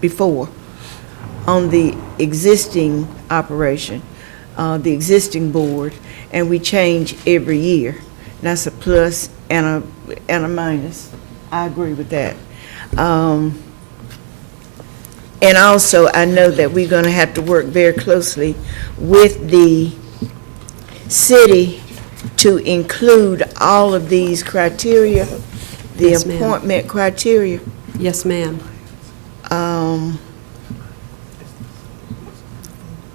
before on the existing operation, the existing board, and we change every year. That's a plus and a minus. I agree with that. And also, I know that we're going to have to work very closely with the city to include all of these criteria, the Yes, ma'am. appointment criteria. Yes, ma'am.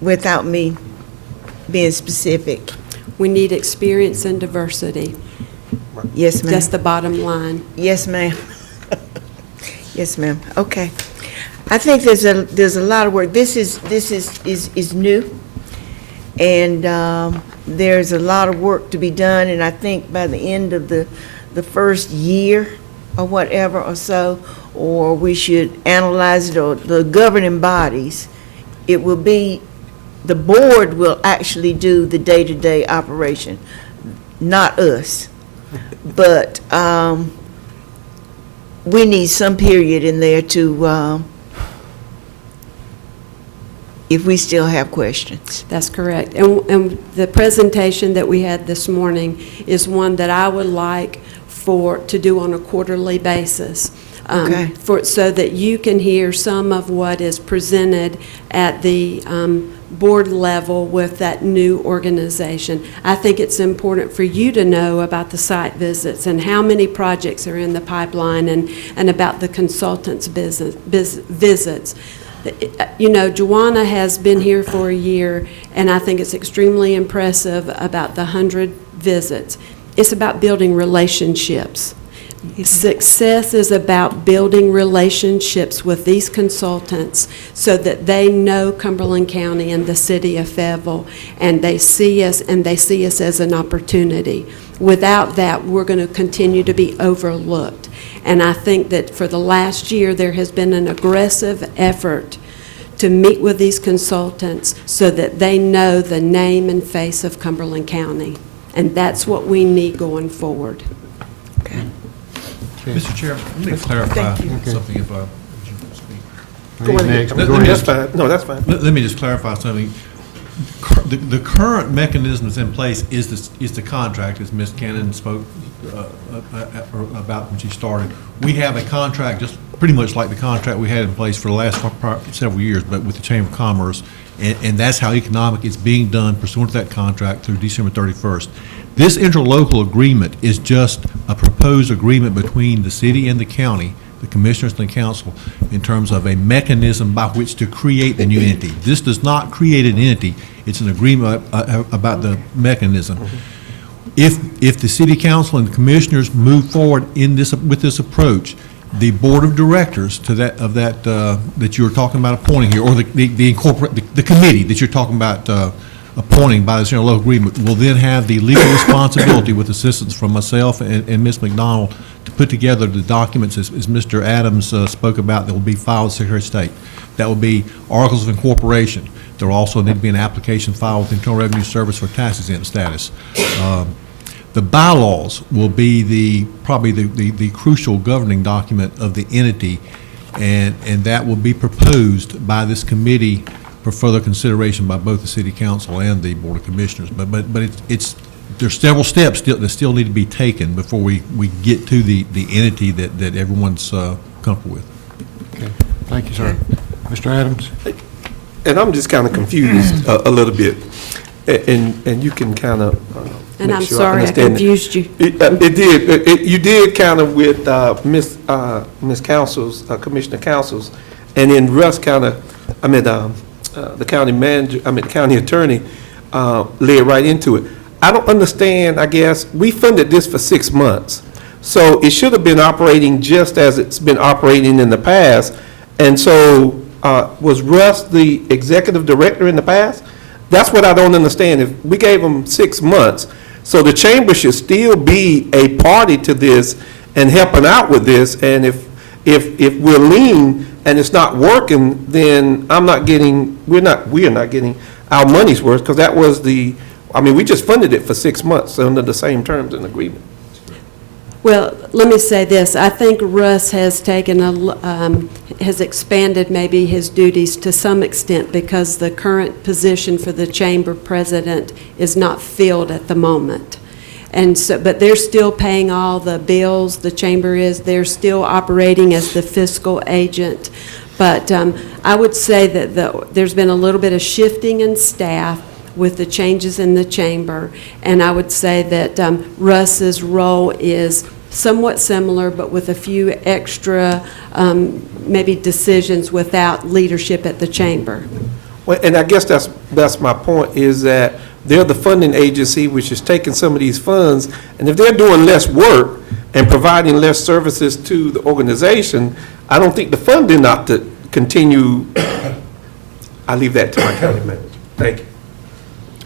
Without me being specific. We need experience and diversity. Yes, ma'am. That's the bottom line. Yes, ma'am. Yes, ma'am. Okay. I think there's a lot of work. This is new, and there's a lot of work to be done. And I think by the end of the first year or whatever or so, or we should analyze it, or the governing bodies, it will be, the board will actually do the day-to-day operation, not us. But we need some period in there to, if we still have questions. That's correct. And the presentation that we had this morning is one that I would like to do on a quarterly basis. Okay. So that you can hear some of what is presented at the board level with that new organization. I think it's important for you to know about the site visits and how many projects are in the pipeline, and about the consultants' visits. You know, Joanna has been here for a year, and I think it's extremely impressive about the 100 visits. It's about building relationships. Success is about building relationships with these consultants so that they know Cumberland County and the city of Fayetteville, and they see us as an opportunity. Without that, we're going to continue to be overlooked. And I think that for the last year, there has been an aggressive effort to meet with these consultants so that they know the name and face of Cumberland County. And that's what we need going forward. Okay. Mr. Chairman, let me clarify something if I speak. Go ahead. That's fine. No, that's fine. Let me just clarify something. The current mechanisms in place is the contract, as Ms. Cannon spoke about when she started. We have a contract just pretty much like the contract we had in place for the last several years, but with the Chamber of Commerce, and that's how economic is being done pursuant to that contract through December 31st. This interlocal agreement is just a proposed agreement between the city and the county, the commissioners and the council, in terms of a mechanism by which to create the new entity. This does not create an entity. It's an agreement about the mechanism. If the city council and the commissioners move forward with this approach, the board of directors that you're talking about appointing here, or the committee that you're talking about appointing by this interlocal agreement, will then have the legal responsibility, with assistance from myself and Ms. McDonald, to put together the documents, as Mr. Adams spoke about, that will be filed with the Secretary of State. That will be articles of incorporation. There will also need to be an application filed with the Internal Revenue Service for tax exempt status. The bylaws will be probably the crucial governing document of the entity, and that will be proposed by this committee for further consideration by both the City Council and the Board of Commissioners. But there's several steps that still need to be taken before we get to the entity that everyone's comfortable with. Okay. Thank you, sir. Mr. Adams? And I'm just kind of confused a little bit, and you can kind of And I'm sorry I confused you. You did kind of with Ms. Councils, Commissioner Councils, and then Russ kind of, the county manager, the county attorney led right into it. I don't understand, I guess, we funded this for 6 months. So it should have been operating just as it's been operating in the past. And so was Russ the executive director in the past? That's what I don't understand. If we gave him 6 months, so the chamber should still be a party to this and helping out with this. And if we're lean and it's not working, then we're not getting our money's worth, because that was we just funded it for 6 months under the same terms and agreement. Well, let me say this. I think Russ has taken has expanded maybe his duties to some extent because the current position for the chamber president is not filled at the moment. And so, but they're still paying all the bills, the chamber is, they're still operating as the fiscal agent. But I would say that there's been a little bit of shifting in staff with the changes in the chamber, and I would say that Russ's role is somewhat similar, but with a few extra maybe decisions without leadership at the chamber. Well, and I guess that's my point, is that they're the funding agency which is taking some of these funds, and if they're doing less work and providing less services to the organization, I don't think the funding ought to continue. I leave that to my county manager. Thank you.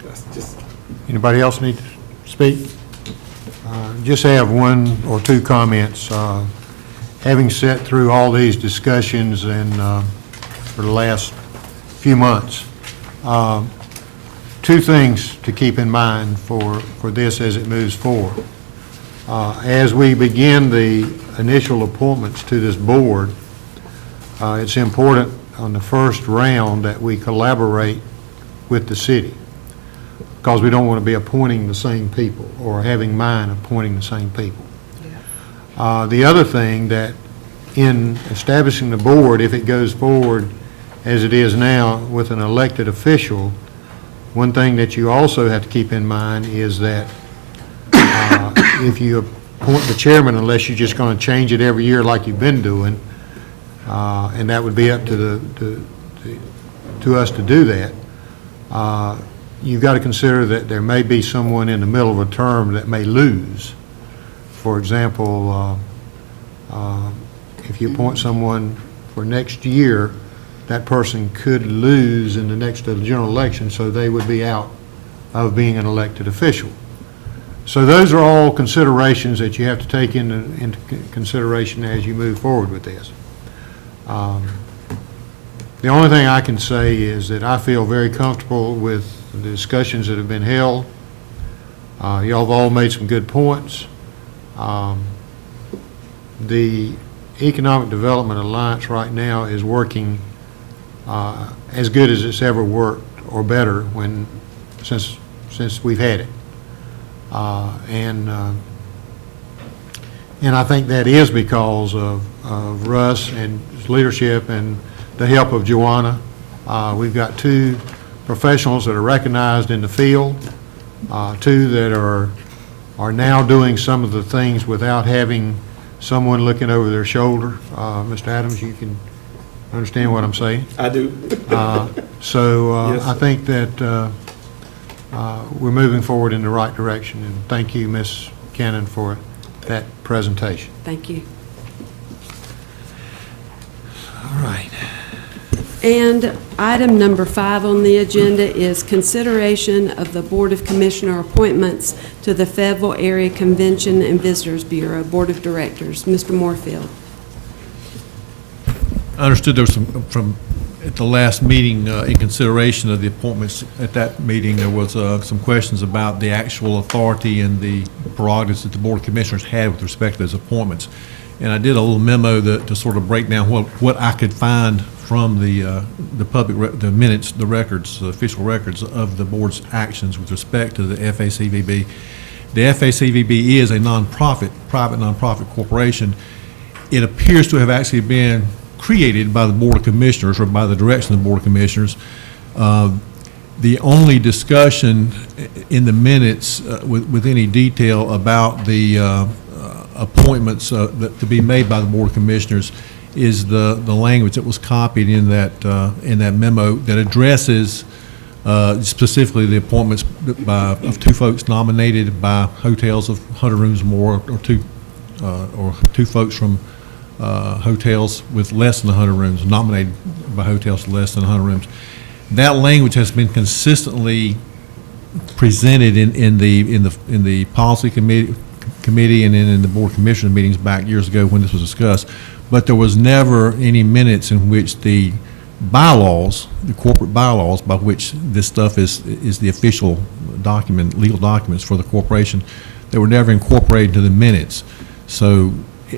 That's just. Anybody else need to speak? Just have one or two comments. Having sat through all these discussions and for the last few months, two things to keep in mind for this as it moves forward. As we begin the initial appointments to this board, it's important on the first round that we collaborate with the city, because we don't want to be appointing the same people or having mind appointing the same people. The other thing, that in establishing the board, if it goes forward as it is now with an elected official, one thing that you also have to keep in mind is that if you appoint the chairman, unless you're just going to change it every year like you've been doing, and that would be up to us to do that, you've got to consider that there may be someone in the middle of a term that may lose. For example, if you appoint someone for next year, that person could lose in the next general election, so they would be out of being an elected official. So those are all considerations that you have to take into consideration as you move forward with this. The only thing I can say is that I feel very comfortable with the discussions that have been held. Y'all have all made some good points. The Economic Development Alliance right now is working as good as it's ever worked, or better, since we've had it. And I think that is because of Russ and his leadership and the help of Joanna. We've got two professionals that are recognized in the field, two that are now doing some of the things without having someone looking over their shoulder. Mr. Adams, you can understand what I'm saying? I do. Yes. I think that we're moving forward in the right direction, and thank you, Ms. Cannon, for that presentation. Thank you. All right. And item number 5 on the agenda is consideration of the Board of Commissioner appointments to the Fayetteville Area Convention and Visitors Bureau Board of Directors. Mr. Moorfield. I understood there was some, from at the last meeting, in consideration of the appointments at that meeting, there was some questions about the actual authority and the prerogatives that the Board of Commissioners had with respect to those appointments. And I did a little memo to sort of break down what I could find from the the minutes, the records, the official records of the board's actions with respect to the FACVB. The FACVB is a private nonprofit corporation. It appears to have actually been created by the Board of Commissioners, or by the direction of the Board of Commissioners. The only discussion in the minutes with any detail about the appointments to be made by the Board of Commissioners is the language that was copied in that memo that addresses specifically the appointments of two folks nominated by hotels of 100 rooms or more, or two folks from hotels with less than 100 rooms, nominated by hotels with less than 100 rooms. That language has been consistently presented in the policy committee and then in the Board of Commissioners meetings back years ago when this was discussed. But there was never any minutes in which the bylaws, the corporate bylaws by which this stuff is the official document, legal documents for the corporation, they were never incorporated into the minutes. So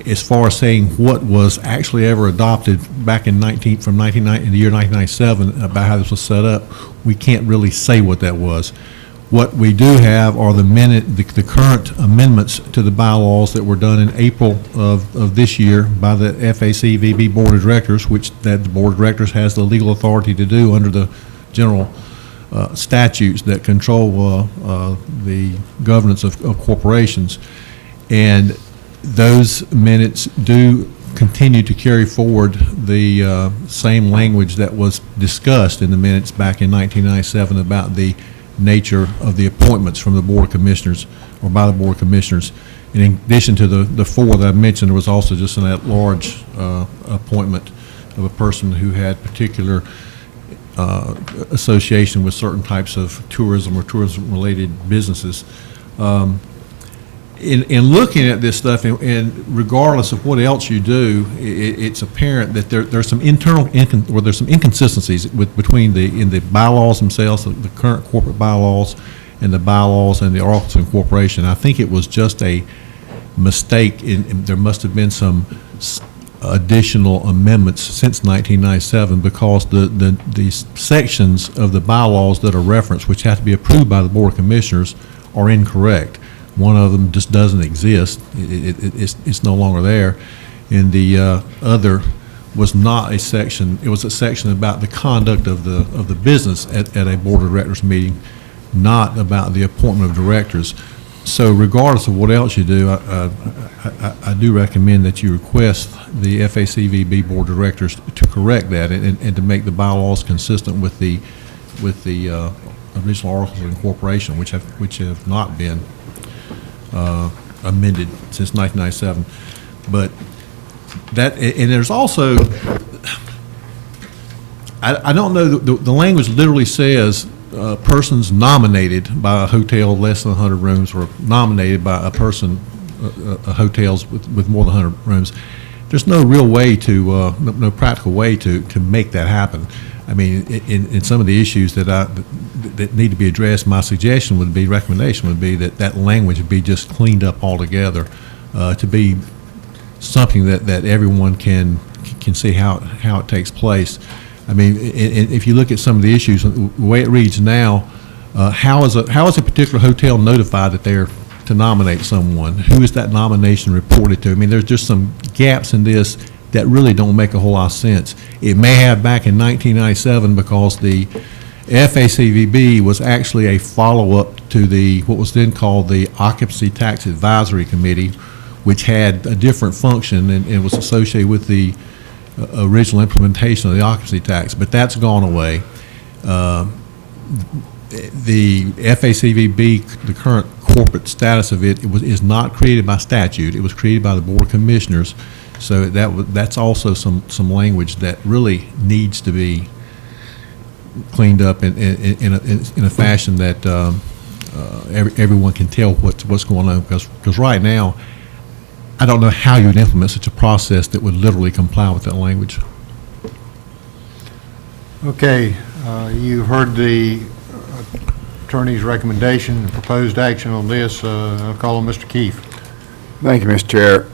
as far as saying what was actually ever adopted back in the year 1997 about how this was set up, we can't really say what that was. What we do have are the current amendments to the bylaws that were done in April of this year by the FACVB Board of Directors, which that the Board of Directors has the legal authority to do under the general statutes that control the governance of corporations. And those minutes do continue to carry forward the same language that was discussed in the minutes back in 1997 about the nature of the appointments from the Board of Commissioners or by the Board of Commissioners. And in addition to the four that I mentioned, there was also just an at-large appointment of a person who had particular association with certain types of tourism or tourism-related businesses. In looking at this stuff, and regardless of what else you do, it's apparent that there's some there's some inconsistencies between in the bylaws themselves, the current corporate bylaws, and the bylaws and the Arkansas Incorporation. I think it was just a mistake. There must have been some additional amendments since 1997 because the sections of the bylaws that are referenced, which have to be approved by the Board of Commissioners, are incorrect. One of them just doesn't exist. It's no longer there. And the other was not a section. It was a section about the conduct of the business at a Board of Directors meeting, not about the appointment of directors. So regardless of what else you do, I do recommend that you request the FACVB Board of Directors to correct that and to make the bylaws consistent with the original articles of incorporation, which have not been amended since 1997. But that, and there's also, I don't know, the language literally says persons nominated by a hotel less than 100 rooms or nominated by a person, hotels with more than 100 rooms. There's no real way to, no practical way to make that happen. I mean, in some of the issues that need to be addressed, my recommendation would be that language would be just cleaned up altogether to be something that everyone can see how it takes place. I mean, if you look at some of the issues, the way it reads now, how is a particular hotel notified that they're to nominate someone? Who is that nomination reported to? I mean, there's just some gaps in this that really don't make a whole lot of sense. It may have back in 1997 because the FACVB was actually a follow-up to what was then called the Occupancy Tax Advisory Committee, which had a different function and was associated with the original implementation of the occupancy tax, but that's gone away. The FACVB, the current corporate status of it, is not created by statute. It was created by the Board of Commissioners. So that's also some language that really needs to be cleaned up in a fashion that everyone can tell what's going on. Because right now, I don't know how you would implement such a process that would literally comply with that language. Okay, you heard the attorney's recommendation and proposed action on this. I'll call on Mr. Keefe. Thank you, Mr. Chair.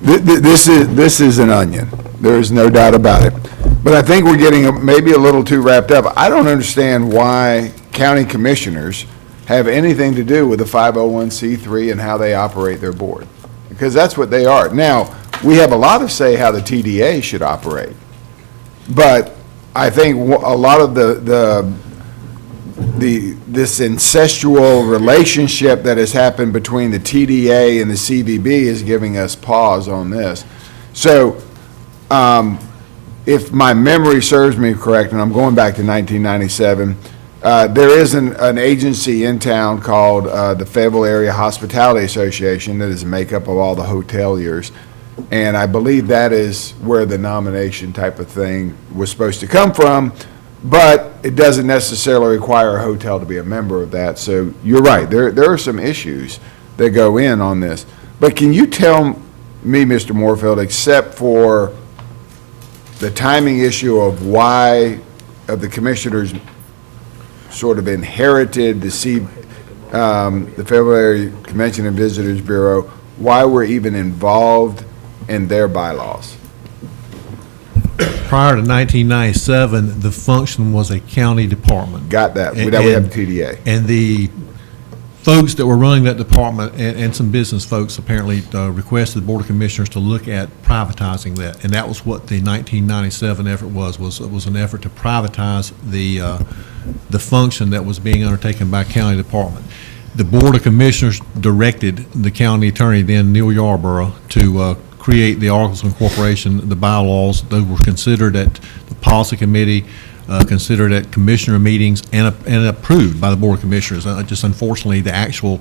This is an onion. There is no doubt about it. But I think we're getting maybe a little too wrapped up. I don't understand why county commissioners have anything to do with the 501c3 and how they operate their board, because that's what they are. Now, we have a lot to say how the TDA should operate, but I think a lot of this incestual relationship that has happened between the TDA and the CVB is giving us pause on this. So if my memory serves me correct, and I'm going back to 1997, there is an agency in town called the Fayetteville Area Hospitality Association that is a makeup of all the hoteliers. And I believe that is where the nomination type of thing was supposed to come from, but it doesn't necessarily require a hotel to be a member of that. So you're right, there are some issues that go in on this. But can you tell me, Mr. Moorfield, except for the timing issue of why the commissioners sort of inherited the the Fayetteville Area Convention and Visitors Bureau, why we're even involved in their bylaws. Prior to 1997, the function was a county department. Got that. And- That we have the TDA. And the folks that were running that department and some business folks apparently requested the Board of Commissioners to look at privatizing that. And that was what the 1997 effort was an effort to privatize the function that was being undertaken by a county department. The Board of Commissioners directed the county attorney, then Neil Yarborough, to create the articles of incorporation, the bylaws. Those were considered at the policy committee, considered at commissioner meetings, and approved by the Board of Commissioners. Just unfortunately, the actual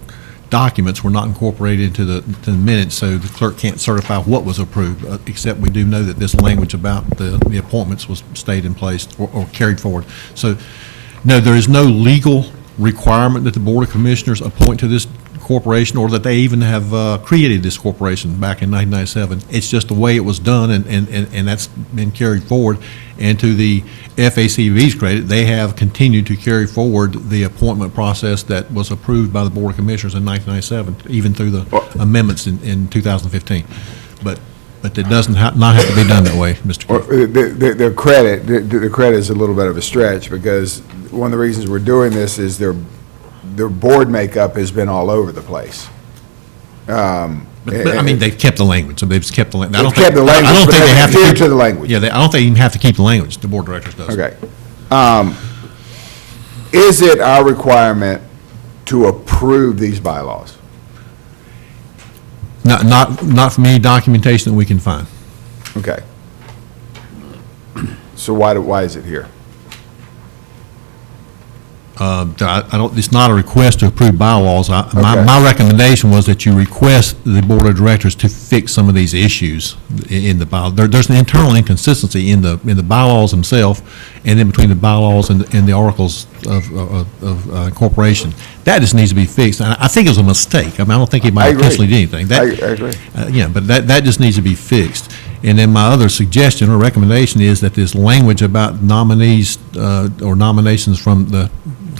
documents were not incorporated into the minutes, so the clerk can't certify what was approved, except we do know that this language about the appointments was stayed in place or carried forward. So, no, there is no legal requirement that the Board of Commissioners appoint to this corporation, or that they even have created this corporation back in 1997. It's just the way it was done, and that's been carried forward. And to the FACV's credit, they have continued to carry forward the appointment process that was approved by the Board of Commissioners in 1997, even through the amendments in 2015. But it doesn't not have to be done that way, Mr. Keith. The credit is a little bit of a stretch, because one of the reasons we're doing this is their board makeup has been all over the place. But, I mean, they've kept the language. So they've kept the language. They've kept the language, I don't but think they they have to adhere keep to the language. Yeah, I don't think they even have to keep the language. The board of directors does. Okay. Is it our requirement to approve these bylaws? Not from any documentation that we can find. Okay. So why is it here? I don't. It's not a request to approve bylaws. Okay. My recommendation was that you request the board of directors to fix some of these issues in the bylaws. There's an internal inconsistency in the bylaws themselves, and then between the bylaws and the articles of incorporation. That just needs to be fixed. And I think it was a mistake. I mean, I don't think anybody intentionally did anything. I agree. Yeah, but that just needs to be fixed. And then my other suggestion or recommendation is that this language about nominees or nominations from the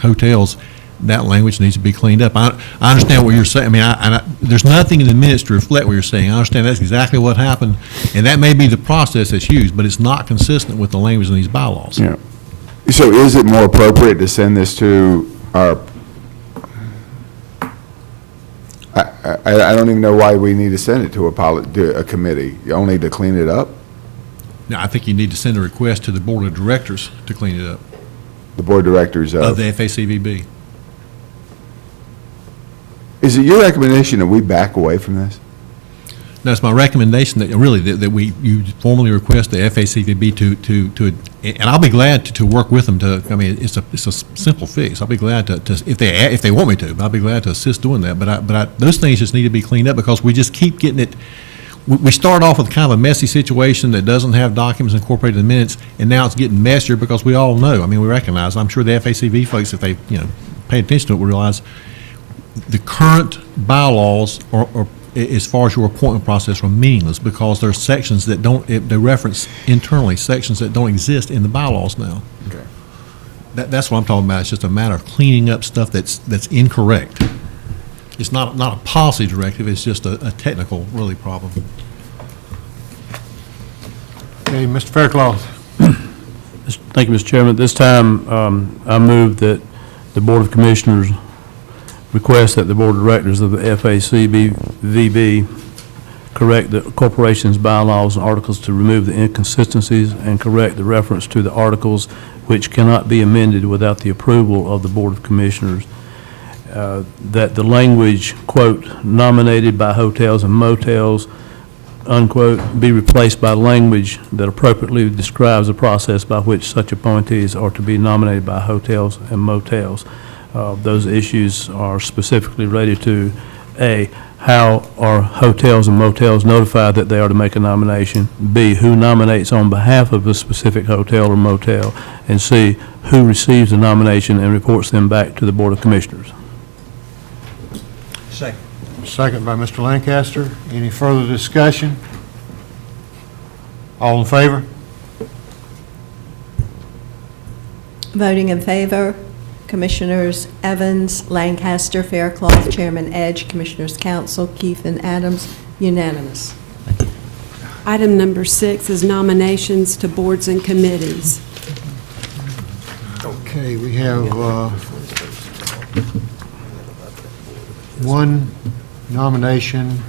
hotels, that language needs to be cleaned up. I understand what you're saying. I mean, there's nothing in the minutes to reflect what you're saying. I understand that's exactly what happened, and that may be the process that's used, but it's not consistent with the language in these bylaws. Yeah. So is it more appropriate to send this to our, I don't even know why we need to send it to a committee, only to clean it up? Now, I think you need to send a request to the board of directors to clean it up, The board of directors of the FACVB. Is it your recommendation that we back away from this? That's my recommendation, that really, you formally request the FACVB to, and I'll be glad to work with them to, I mean, it's a simple fix. I'll be glad to if they want me to, I'll be glad to assist doing that. But those things just need to be cleaned up, because we just keep getting it. We start off with kind of a messy situation that doesn't have documents incorporated in the minutes, and now it's getting messier because we all know. I mean, we recognize, I'm sure the FACV folks, if they, pay attention to it, will realize the current bylaws are as far as your appointment process, are meaningless, because there are sections that they reference internally, sections that don't exist in the bylaws now. Okay. That's what I'm talking about. It's just a matter of cleaning up stuff that's incorrect. It's not a policy directive, it's just a technical, really, problem. Okay, Mr. Faircloth. Thank you, Mr. Chairman. At this time, I move that the Board of Commissioners request that the Board of Directors of the FACVB correct the corporation's bylaws and articles to remove the inconsistencies and correct the reference to the articles which cannot be amended without the approval of the Board of Commissioners. That the language, quote, nominated by hotels and motels, unquote, be replaced by language that appropriately describes the process by which such appointees are to be nominated by hotels and motels. Those issues are specifically related to, A, how are hotels and motels notified that they are to make a nomination, B, who nominates on behalf of a specific hotel or motel, and C, who receives the nomination and reports them back to the Board of Commissioners. Second. Second by Mr. Lancaster. Any further discussion? All in favor? Voting in favor, Commissioners Evans, Lancaster, Faircloth, Chairman Edge, Commissioners Council, Keith and Adams, unanimous. Item number 6 is nominations to boards and committees. Okay, we have one nomination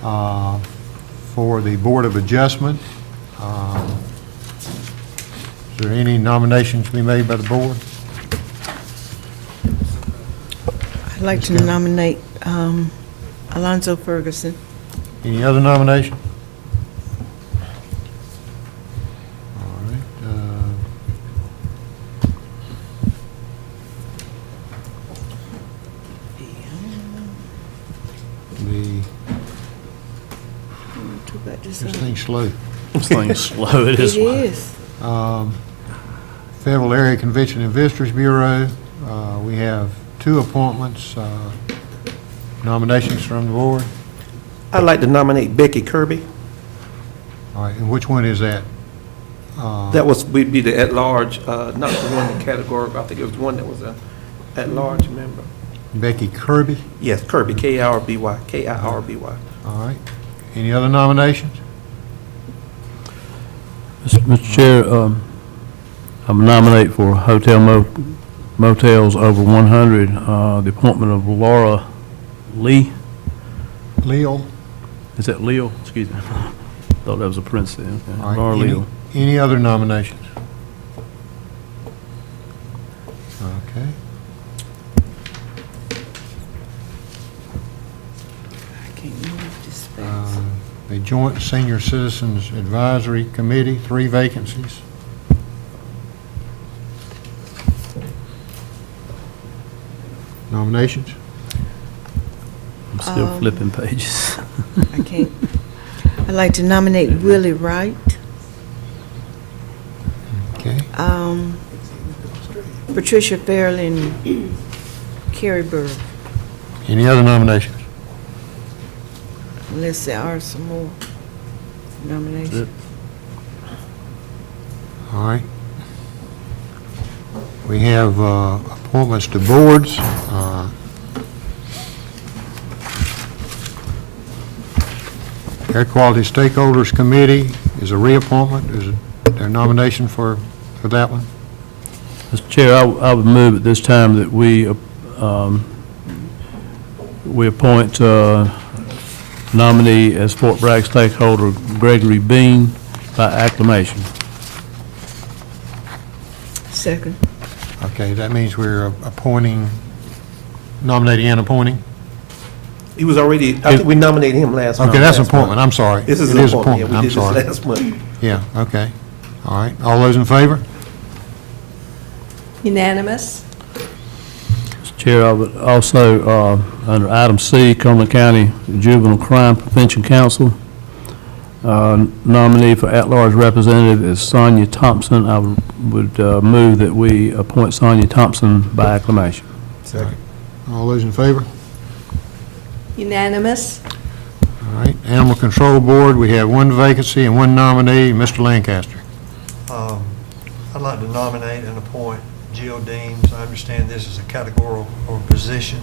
for the Board of Adjustment. Is there any nominations to be made by the board? I'd like to nominate Alonzo Ferguson. Any other nomination? All right. This thing's slow. This thing's slow, it It is. is. Fayetteville Area Convention and Visitors Bureau, we have 2 appointments, nominations from the board. I'd like to nominate Becky Kirby. All right, and which one is that? That would be the at-large, not the one in category, but I think it was one that was a at-large member. Becky Kirby. Yes, Kirby, K-I-R-B-Y, K-I-R-B-Y. All right. Any other nominations? Mr. Chair, I nominate for hotel motels over 100, the appointment of Laura Lee. Leo. Is that Leo? Excuse me. Thought that was a prince there. Okay. All right. Laura Leo. Any other nominations? Okay. I can't move this Uh, fast. The Joint Senior Citizens Advisory Committee, 3 vacancies. Nominations? I'm still flipping pages. I can't. I'd like to nominate Willie Wright, Okay. Patricia Fairley, and Carrie Burr, Any other nominations? unless there are some more nominations. All right. We have appointments to boards. Air Quality Stakeholders Committee is a reappointment. Is there a nomination for that one? Mr. Chair, I would move at this time that we appoint nominee as Fort Bragg stakeholder Gregory Bean by acclamation. Second. Okay, that means we're appointing, nominating and appointing? He was already, I think we nominated him last month. Okay, that's last appointment, month. I'm sorry. This is It an is appointment, yeah, I'm we did sorry. this last month. Yeah, okay. All right, all those in favor? Unanimous. Mr. Chair, I would also, under item C, Cumberland County Juvenile Crime Prevention Council, nominee for at-large representative is Sonia Thompson. I would move that we appoint Sonia Thompson by acclamation. Second. All those in favor? Unanimous. All right, Animal Control Board, we have 1 vacancy and 1 nominee, Mr. Lancaster. I'd like to nominate and appoint Jill Deems. I understand this is a categorical or position.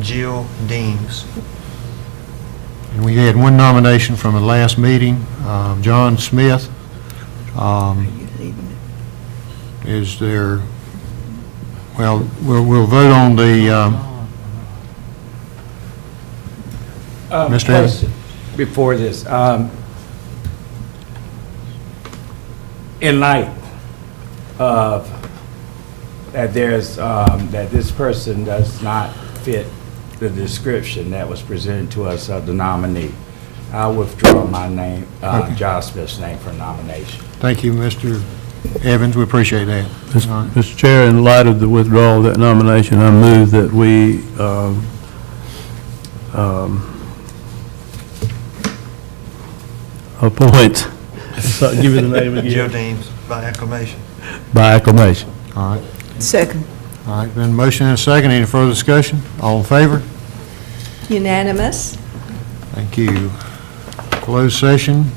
Jill Deems. And we had 1 nomination from the last meeting, John Smith. Are you leaving it? Is there, well, we'll vote on the, Mr. Evans? Question before this. In light of that that this person does not fit the description that was presented to us of the nominee, I withdraw my name, Okay. John Smith's name for nomination. Thank you, Mr. Evans, we appreciate that. All right. Mr. Chair, in light of the withdrawal of that nomination, I move that we appoint, give me the name Jill again. Deems by acclamation. By acclamation. All right, Second. all right, been a motion and a second, any further discussion? All in favor? Unanimous. Thank you. Closed session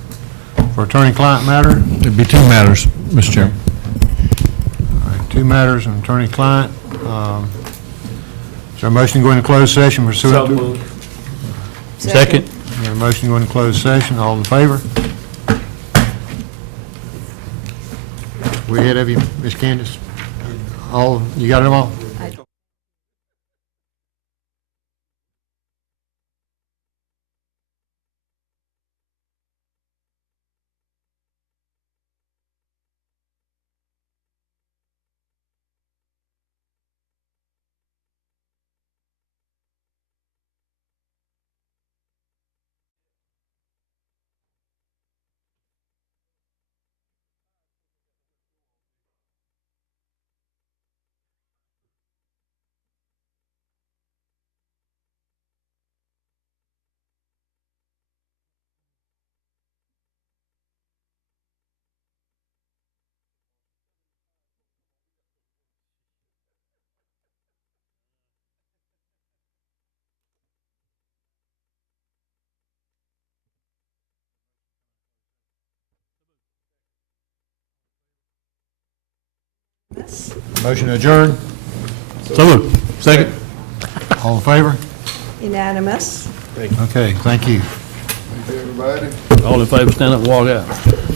for attorney-client matter. There'd be 2 matters, Mr. Chairman. All right. two matters, an attorney-client. Is there a motion to go into closed session pursuant So to? moved. Second? Is there a motion to go into closed session? All in favor? We ahead of you, Ms. Candace? All, you got them all? Motion to adjourn? So moved. Second? All in favor? Unanimous. Okay, thank you. Thank you, everybody. All in favor, stand up and walk out.